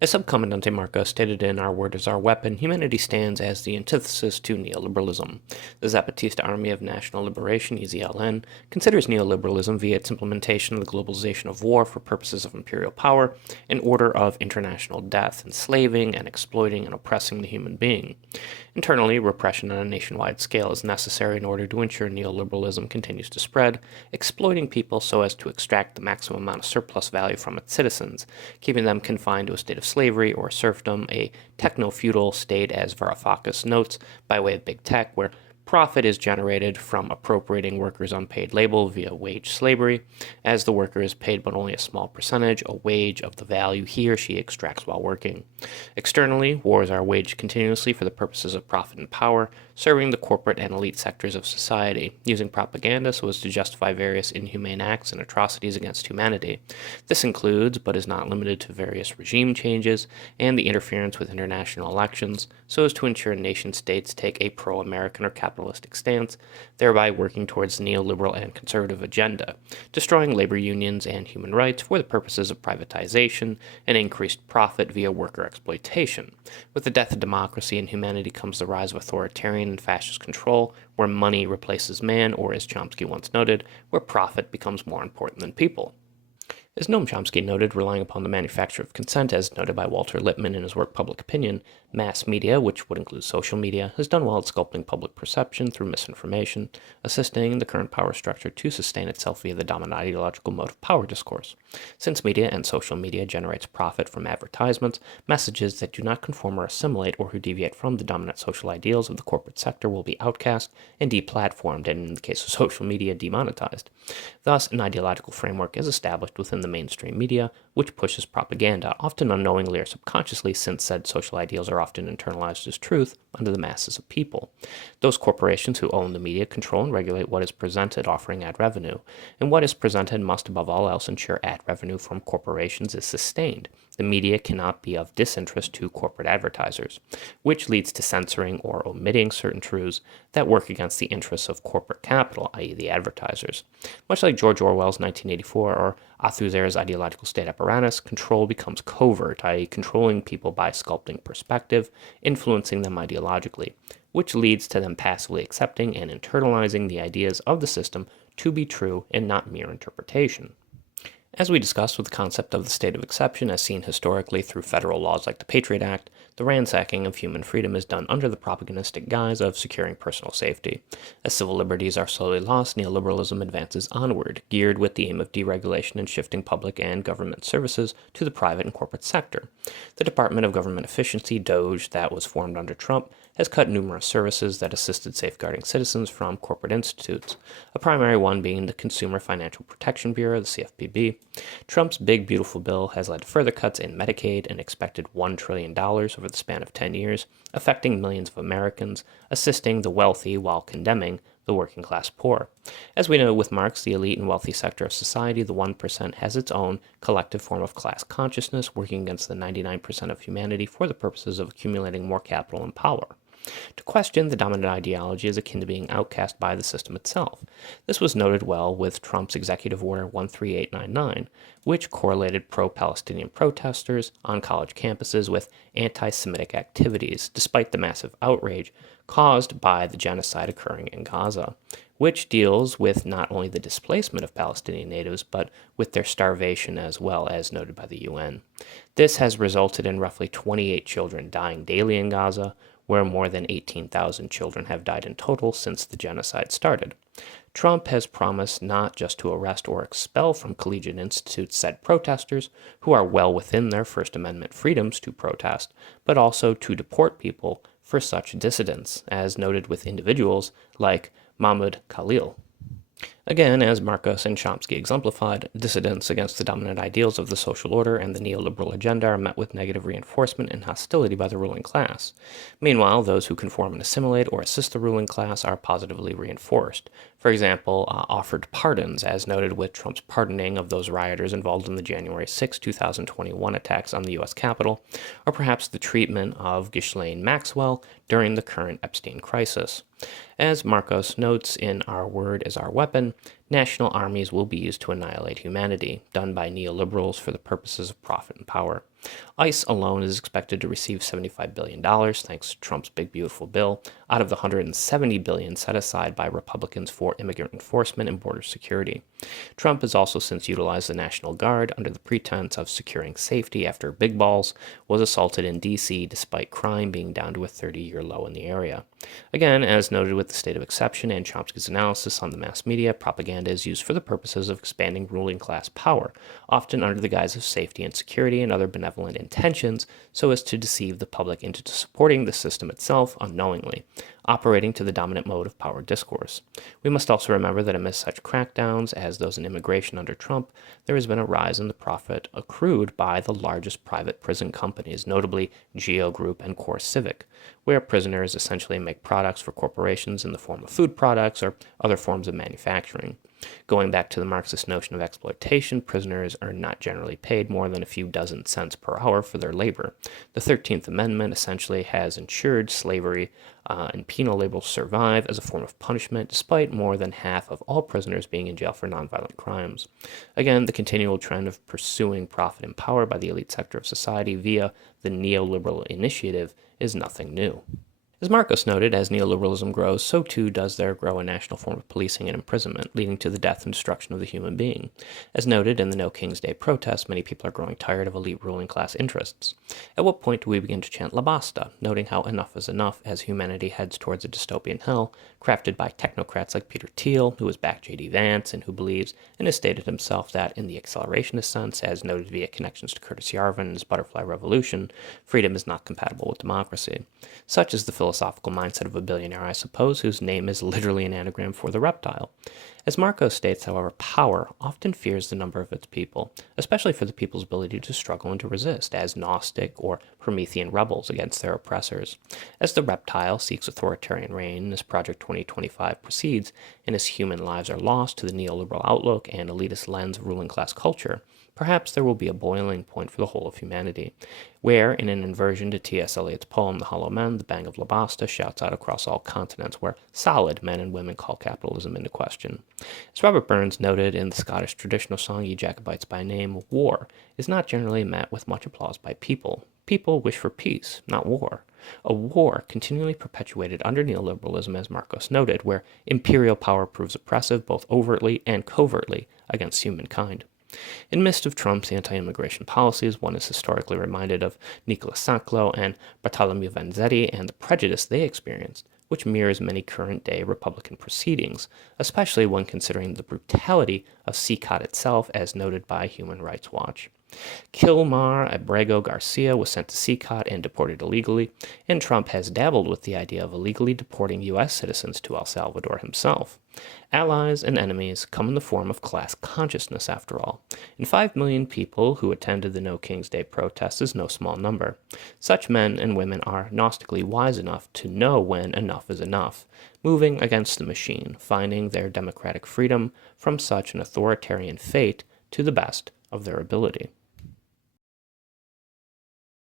As Subcomandante Marco stated in Our Word is Our Weapon, humanity stands as the antithesis to neoliberalism. The Zapatista Army of National Liberation, EZLN, considers neoliberalism via its implementation of the globalization of war for purposes of imperial power, an order of international death, enslaving and exploiting and oppressing the human being. Internally, repression on a nationwide scale is necessary in order to ensure neoliberalism continues to spread, exploiting people so as to extract the maximum amount of surplus value from its citizens, keeping them confined to a state of slavery or serfdom, a techno-feudal state, as Varoufakis notes, by way of big tech, where profit is generated from appropriating workers' unpaid labor via wage slavery, as the worker is paid but only a small percentage, a wage of the value he or she extracts while working. Externally, wars are waged continuously for the purposes of profit and power, serving the corporate and elite sectors of society, using propaganda so as to justify various inhumane acts and atrocities against humanity. This includes, but is not limited to, various regime changes and the interference with international elections, so as to ensure nation-states take a pro-American or capitalistic stance, thereby working towards the neoliberal and conservative agenda, destroying labor unions and human rights for the purposes of privatization and increased profit via worker exploitation. With the death of democracy and humanity comes the rise of authoritarian and fascist control, where money replaces man, or as Chomsky once noted, where profit becomes more important than people. As Noam Chomsky noted, relying upon the manufacture of consent, as noted by Walter Lippmann in his work Public Opinion, mass media, which would include social media, has done well at sculpting public perception through misinformation, assisting the current power structure to sustain itself via the dominant ideological mode of power discourse. Since media and social media generates profit from advertisements, messages that do not conform or assimilate or who deviate from the dominant social ideals of the corporate sector will be outcast and deplatformed, and in the case of social media, demonetized. Thus, an ideological framework is established within the mainstream media, which pushes propaganda, often unknowingly or subconsciously, since said social ideals are often internalized as truth, under the masses of people. Those corporations who own the media control and regulate what is presented, offering ad revenue, and what is presented must above all else ensure ad revenue from corporations is sustained. The media cannot be of disinterest to corporate advertisers, which leads to censoring or omitting certain truths that work against the interests of corporate capital, i.e. the advertisers. Much like George Orwell's 1984 or Althusser's ideological state apparatus, control becomes covert, i.e. controlling people by sculpting perspective, influencing them ideologically, which leads to them passively accepting and internalizing the ideas of the system to be true and not mere interpretation. As we discussed with the concept of the state of exception as seen historically through federal laws like the Patriot Act, the ransacking of human freedom is done under the propagandistic guise of securing personal safety. As civil liberties are slowly lost, neoliberalism advances onward, geared with the aim of deregulation and shifting public and government services to the private and corporate sector. The Department of Government Efficiency, DOGE, that was formed under Trump, has cut numerous services that assisted safeguarding citizens from corporate institutes, a primary one being the Consumer Financial Protection Bureau, the CFPB. Trump's Big Beautiful Bill has led to further cuts in Medicaid, an expected $1 trillion over the span of 10 years, affecting millions of Americans, assisting the wealthy while condemning the working class poor. As we know with Marx, the elite and wealthy sector of society, the 1%, has its own collective form of class consciousness, working against the 99% of humanity for the purposes of accumulating more capital and power. To question the dominant ideology is akin to being outcast by the system itself. This was noted well with Trump's Executive Order 13899, which correlated pro-Palestinian protesters on college campuses with anti-Semitic activities, despite the massive outrage caused by the genocide occurring in Gaza, which deals with not only the displacement of Palestinian natives, but with their starvation as well, as noted by the UN. This has resulted in roughly 28 children dying daily in Gaza, where more than 18,000 children have died in total since the genocide started. Trump has promised not just to arrest or expel from collegiate institutes said protesters, who are well within their First Amendment freedoms to protest, but also to deport people for such dissidents, as noted with individuals like Mahmoud Khalil. Again, as Marcos and Chomsky exemplified, dissidents against the dominant ideals of the social order and the neoliberal agenda are met with negative reinforcement and hostility by the ruling class. Meanwhile, those who conform and assimilate or assist the ruling class are positively reinforced. For example, offered pardons, as noted with Trump's pardoning of those rioters involved in the January 6, 2021 attacks on the U.S. Capitol, or perhaps the treatment of Ghislaine Maxwell during the current Epstein crisis. As Marcos notes in Our Word is Our Weapon, national armies will be used to annihilate humanity, done by neoliberals for the purposes of profit and power. ICE alone is expected to receive $75 billion, thanks to Trump's big beautiful bill, out of the $170 billion set aside by Republicans for immigrant enforcement and border security. Trump has also since utilized the National Guard under the pretense of securing safety after Big Balls was assaulted in D.C. despite crime being down to a 30-year low in the area. Again, as noted with the state of exception and Chomsky's analysis on the mass media, propaganda is used for the purposes of expanding ruling class power, often under the guise of safety and security and other benevolent intentions, so as to deceive the public into supporting the system itself unknowingly, operating to the dominant mode of power discourse. We must also remember that amidst such crackdowns as those in immigration under Trump, there has been a rise in the profit accrued by the largest private prison companies, notably Geo Group and Core Civic, where prisoners essentially make products for corporations in the form of food products or other forms of manufacturing. Going back to the Marxist notion of exploitation, prisoners are not generally paid more than a few dozen cents per hour for their labor. The 13th Amendment essentially has ensured slavery and penal labor survive as a form of punishment, despite more than half of all prisoners being in jail for nonviolent crimes. Again, the continual trend of pursuing profit and power by the elite sector of society via the neoliberal initiative is nothing new. As Marcos noted, as neoliberalism grows, so too does there grow a national form of policing and imprisonment, leading to the death and destruction of the human being. As noted in the No King's Day protests, many people are growing tired of elite ruling class interests. At what point do we begin to chant La Basta, noting how enough is enough as humanity heads towards a dystopian hell, crafted by technocrats like Peter Thiel, who has backed J.D. Vance and who believes and has stated himself that, in the accelerationist sense, as noted via connections to Curtis Yarvin and his Butterfly Revolution, freedom is not compatible with democracy. Such is the philosophical mindset of a billionaire, I suppose, whose name is literally an anagram for the reptile. As Marcos states, however, power often fears the number of its people, especially for the people's ability to struggle and to resist, as Gnostic or Promethean rebels against their oppressors. As the reptile seeks authoritarian reign, as Project 2025 proceeds, and as human lives are lost to the neoliberal outlook and elitist lens of ruling class culture, perhaps there will be a boiling point for the whole of humanity, where, in an inversion to T.S. Eliot's poem The Hollow Men, the bang of La Basta shouts out across all continents where solid men and women call capitalism into question. As Robert Burns noted in the Scottish traditional song Ye Jacobites by Name, war is not generally met with much applause by people. People wish for peace, not war. A war continually perpetuated under neoliberalism, as Marcos noted, where imperial power proves oppressive both overtly and covertly against humankind. In midst of Trump's anti-immigration policies, one is historically reminded of Nicolas Sanclo and Bartholomew Vanzetti and the prejudice they experienced, which mirrors many current-day Republican proceedings, especially when considering the brutality of CICOT itself, as noted by Human Rights Watch. Kilmar Abrego Garcia was sent to CICOT and deported illegally, and Trump has dabbled with the idea of illegally deporting U.S. citizens to El Salvador himself. Allies and enemies come in the form of class consciousness, after all, and 5 million people who attended the No King's Day protests is no small number. Such men and women are gnostically wise enough to know when enough is enough, moving against the machine, finding their democratic freedom from such an authoritarian fate to the best of their ability.